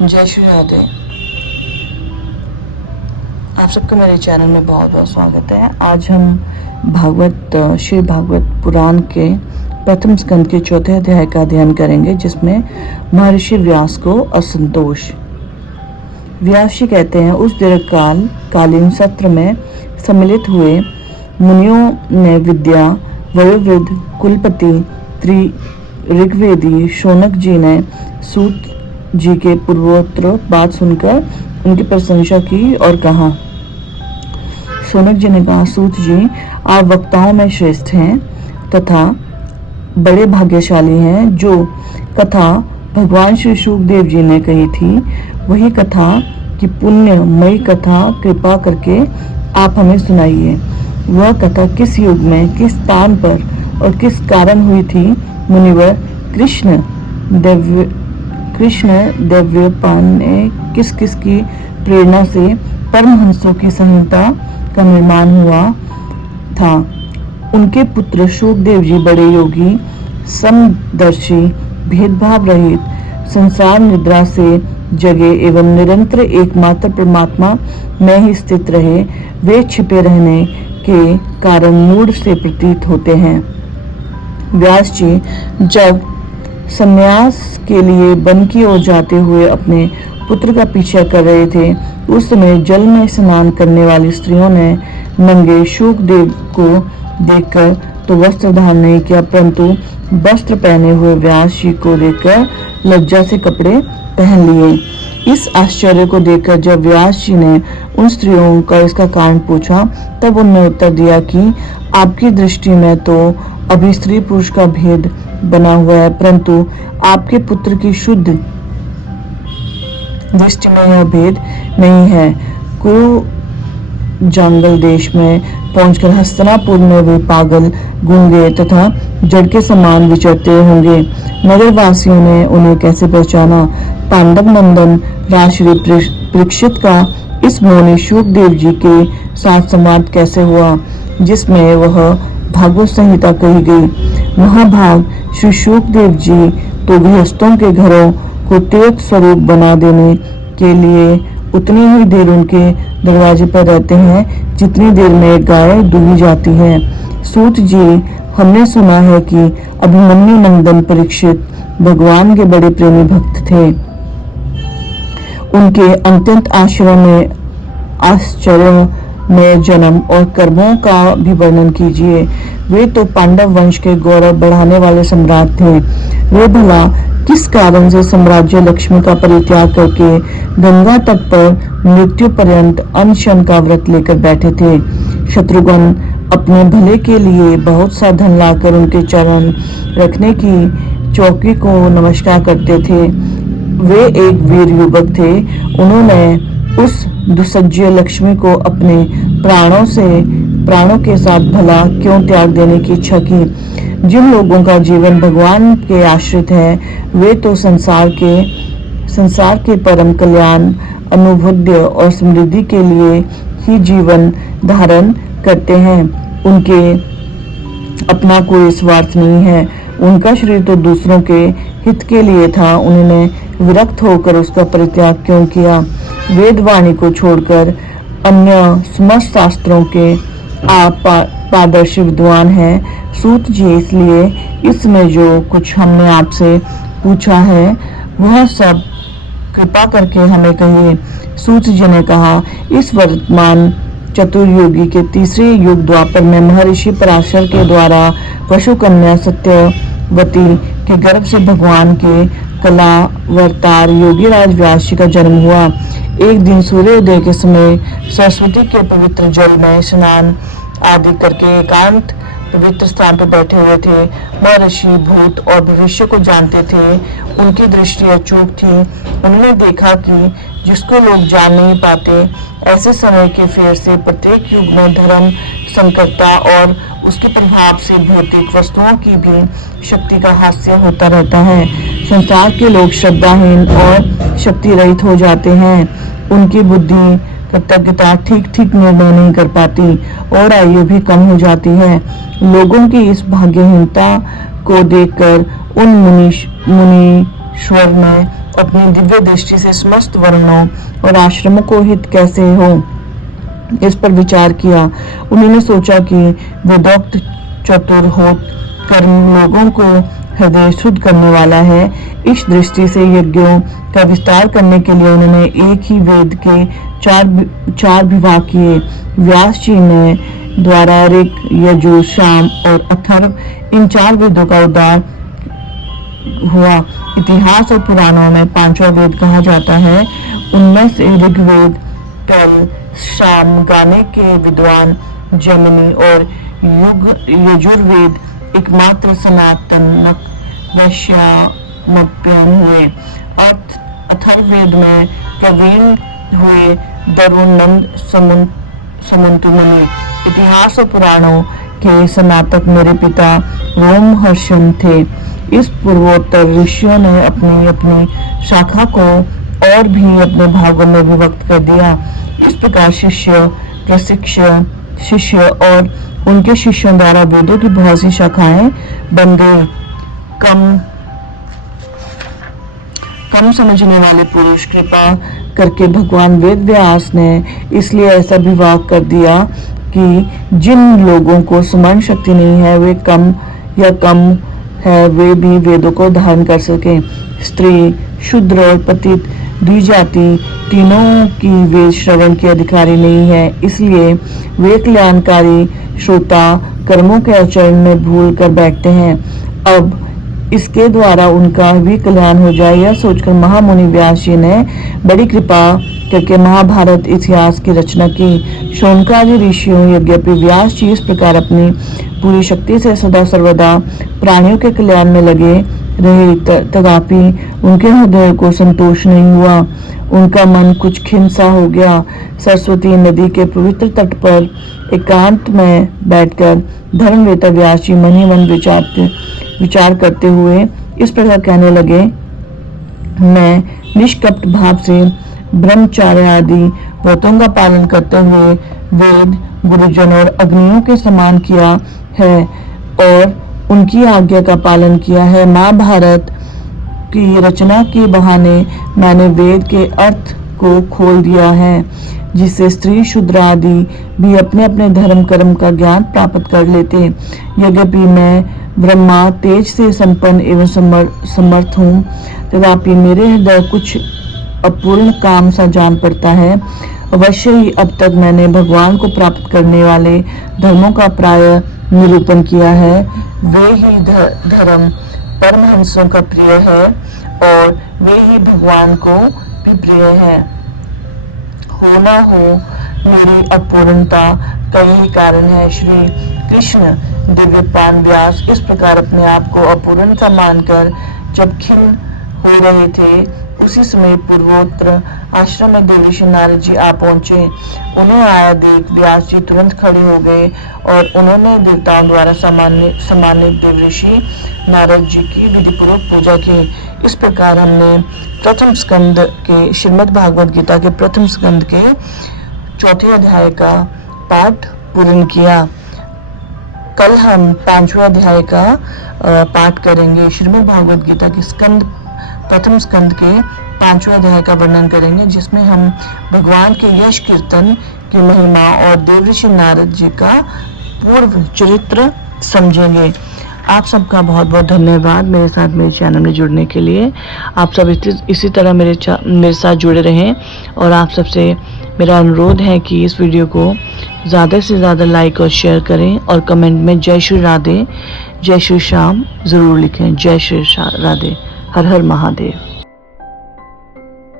जय श्री राधे। आप सबका मेरे चैनल में बहुत बहुत स्वागत है। आज हम श्री भागवत पुराण के प्रथम स्कंद के चौथे अध्याय का अध्ययन करेंगे, जिसमें महर्षि व्यास को असंतोष। व्यास जी कहते हैं, उस दीर्घकालीन सत्र में सम्मिलित हुए मुनियों ने विद्या वयोवृद्ध कुलपति ऋग्वेदी शौनक जी ने सूत जी के पूर्वोत्तर बात सुनकर उनकी प्रशंसा की और कहा। शौनक जी ने कहा, सूत जी, आप वक्ताओं में श्रेष्ठ हैं तथा बड़े भाग्यशाली हैं। जो कथा भगवान श्री शुकदेव जी ने कही थी, वही कथा की पुण्यमयी कथा कृपा करके आप हमें सुनाइए। वह कथा किस युग में, किस स्थान पर और किस कारण हुई थी? मुनिवर, कृष्ण देवपान ने किस किस की प्रेरणा से परमहंसों की संहिता का निर्माण हुआ था? उनके पुत्र शुकदेव जी बड़े योगी, समदर्शी, भेदभाव रहित, संसार निद्रा से जगे एवं निरंतर एकमात्र परमात्मा में ही स्थित रहे। वे छिपे रहने के कारण मूढ़ से प्रतीत होते हैं। व्यास जी जब संन्यास के लिए वन की ओर जाते हुए अपने पुत्र का पीछा कर रहे थे, उस समय जल में स्नान करने वाली स्त्रियों ने नंगे शुकदेव को देखकर तो वस्त्र धारण नहीं किया, परंतु वस्त्र पहने हुए व्यास जी को देखकर लज्जा से कपड़े पहन लिए। इस आश्चर्य को देखकर जब व्यास जी ने उन स्त्रियों का इसका कारण पूछा, तब उन्होंने उत्तर दिया कि आपकी दृष्टि में तो अभी स्त्री पुरुष का भेद बना हुआ है, परंतु आपके पुत्र की शुद्ध दृष्टि में यह भेद नहीं है। जंगल देश में पहुंचकर हस्तिनापुर में वे पागल, गूंगे तथा जड़ के समान विचरते होंगे। नगरवासियों ने उन्हें कैसे पहचाना? पांडव नंदन राजश्री परीक्षित का इस मौनी शुकदेव जी के साथ संवाद कैसे हुआ, जिसमें वह भागवत संहिता कही गई। महाभाग श्री शुकदेव जी तो गृहस्थों के घरों को तीर्थ स्वरूप बना देने के लिए उतनी ही देर उनके दरवाजे पर रहते हैं जितनी देर में गाय दूही जाती है। सूत जी, हमने सुना है कि अभिमन्यु नंदन परीक्षित भगवान के बड़े प्रेमी भक्त थे। उनके अत्यंत आश्चर्य में जन्म और कर्मों का भी वर्णन कीजिए। वे तो पांडव वंश के गौरव बढ़ाने वाले सम्राट थे। वे भला किस कारण से साम्राज्य लक्ष्मी का परित्याग करके गंगा तट पर मृत्यु पर्यंत अनशन का व्रत लेकर बैठे थे? शत्रुघ्न अपने भले के लिए बहुत सा धन लाकर उनके चरण रखने की चौकी को नमस्कार करते थे। वे एक वीर युवक थे। उन्होंने उस दुसज्य लक्ष्मी को अपने प्राणों के साथ भला क्यों त्याग देने की इच्छा की? जिन लोगों का जीवन भगवान के आश्रित है, वे तो संसार के परम कल्याण, अनुभूति और समृद्धि के लिए ही जीवन धारण करते हैं। उनके अपना कोई स्वार्थ नहीं है। उनका शरीर तो दूसरों के हित के लिए था। उन्होंने विरक्त होकर उसका परित्याग क्यों किया? वेदवाणी को छोड़कर अन्य समस्त शास्त्रों के आप पारदर्शी विद्वान हैं। सूत जी, इसलिए इसमें जो कुछ हमने आपसे पूछा है वह सब कृपा करके हमें कहिए। सूत जी ने कहा, इस वर्तमान चतुर्युगी के तीसरे युग द्वापर में महर्षि पराशर के द्वारा पशु कन्या सत्यवती के गर्भ से भगवान के कलावतार योगी राज व्यास जी का जन्म हुआ। एक दिन सूर्योदय के समय सरस्वती के पवित्र जल में स्नान आदि करके एकांत पवित्र स्थान पर बैठे हुए थे। महर्षि भूत और भविष्य को जानते थे। उनकी दृष्टि अचूक थी। उन्होंने देखा कि जिसको लोग जान नहीं पाते, ऐसे समय के फेर से प्रत्येक युग में धर्म संकटता और उसके प्रभाव से भौतिक वस्तुओं की भी शक्ति का हास्य होता रहता है। संसार के लोग श्रद्धाहीन और शक्ति रहित हो जाते हैं। उनकी बुद्धि कृतज्ञता ठीक निर्णय नहीं कर पाती और आयु भी कम हो जाती है। लोगों की इस भाग्यहीनता को देखकर उन मुनि स्वर में अपनी दिव्य दृष्टि से समस्त वर्णों और आश्रमों को हित कैसे हो, इस पर विचार किया। उन्होंने सोचा कि वेदोक्त चतुर हो कर लोगों को हृदय शुद्ध करने वाला है। इस दृष्टि से यज्ञों का विस्तार करने के लिए उन्होंने एक ही वेद के चार विभाग किए। व्यास जी ने द्वारा ऋग, यजुर, साम और अथर्व इन 4 वेदों का उद्धार हुआ। इतिहास और पुराणों में 5वां वेद कहा जाता है। उनमें से ऋग्वेद कल, शाम गाने के विद्वान जमिनी और यजुर्वेद एकमात्र सनातनक वैश्यामप्यन हुए। अथर्ववेद में प्रवीण हुए दरुनंद समंतु मुनि। इतिहास और पुराणों के स्नातक मेरे पिता रोमहर्षण थे। इस पूर्वोत्तर ऋषियों ने अपनी अपनी शाखा को और भी अपने भागों में विभक्त कर दिया। इस प्रकार शिष्य, प्रशिष्य, शिष्य और उनके शिष्यों द्वारा वेदों की बहुत सी शाखाएं बन गई। कम समझने वाले पुरुष कृपा करके भगवान वेद व्यास ने इसलिए ऐसा विभाग कर दिया कि जिन लोगों को स्मरण शक्ति नहीं है, वे कम है, वे भी वेदों को धारण कर सके। स्त्री, शूद्र और पतित द्विजाति तीनों की वेद श्रवण की अधिकारी नहीं है। इसलिए वे कल्याणकारी श्रोता कर्मों के आचरण में भूल कर बैठते हैं। अब इसके द्वारा उनका भी कल्याण हो जाए, यह सोचकर महामुनि व्यास जी ने बड़ी कृपा करके महाभारत इतिहास की रचना की। शौनकादि ऋषियों यद्यपि व्यास जी इस प्रकार अपनी पूरी शक्ति से सदा सर्वदा प्राणियों के कल्याण में लगे रहे, तथापि उनके हृदय को संतोष नहीं हुआ। उनका मन कुछ खिन्न सा हो गया। सरस्वती नदी के पवित्र तट पर एकांत में बैठकर धर्मवेता व्यास जी मन ही मन विचार करते हुए इस प्रकार कहने लगे, मैं निष्कपट भाव से ब्रह्मचार्य आदि व्रतों का पालन करते हुए वेद, गुरुजन और अग्नियों के समान किया है और उनकी आज्ञा का पालन किया है। महाभारत की रचना के बहाने मैंने वेद के अर्थ को खोल दिया है, जिससे स्त्री, शूद्र आदि भी अपने अपने धर्म कर्म का ज्ञान प्राप्त कर लेते। यद्यपि मैं ब्रह्मा तेज से संपन्न एवं समर्थ हूँ, तथापि मेरे हृदय कुछ अपूर्ण काम सा जान पड़ता है। अवश्य ही अब तक मैंने भगवान को प्राप्त करने वाले धर्मों का प्राय निरूपण किया है। वे ही धर्म परमहंसों का प्रिय है और वे ही भगवान को भी प्रिय है। हो ना हो मेरी अपूर्णता का यही कारण है। श्री कृष्ण दिव्यपान व्यास इस प्रकार अपने आप को अपूर्ण सा मानकर जब खिन्न हो रहे थे, उसी समय पूर्वोत्तर आश्रम में देवऋषि नारद जी आ पहुंचे। उन्हें आया देख व्यास जी तुरंत खड़े हो गए और उन्होंने देवताओं द्वारा सम्मानित देवऋषि नारद जी की विधिपूर्वक पूजा की। इस प्रकार हमने प्रथम स्कंद के श्रीमद् भागवत गीता के प्रथम स्कंद के 4थे अध्याय का पाठ पूर्ण किया। कल हम 5वें अध्याय का पाठ करेंगे। श्रीमद् भागवत गीता के प्रथम स्कंद के 5वें अध्याय का वर्णन करेंगे, जिसमें हम भगवान के यश कीर्तन की महिमा और देवऋषि नारद जी का पूर्व चरित्र समझेंगे। आप सबका बहुत बहुत धन्यवाद मेरे साथ मेरे चैनल में जुड़ने के लिए। आप सब इसी तरह मेरे साथ जुड़े रहें और आप सबसे मेरा अनुरोध है कि इस वीडियो को ज़्यादा से ज़्यादा लाइक और शेयर करें और कमेंट में जय श्री राधे, जय श्री श्याम ज़रूर लिखें। जय श्री राधे। हर हर महादेव।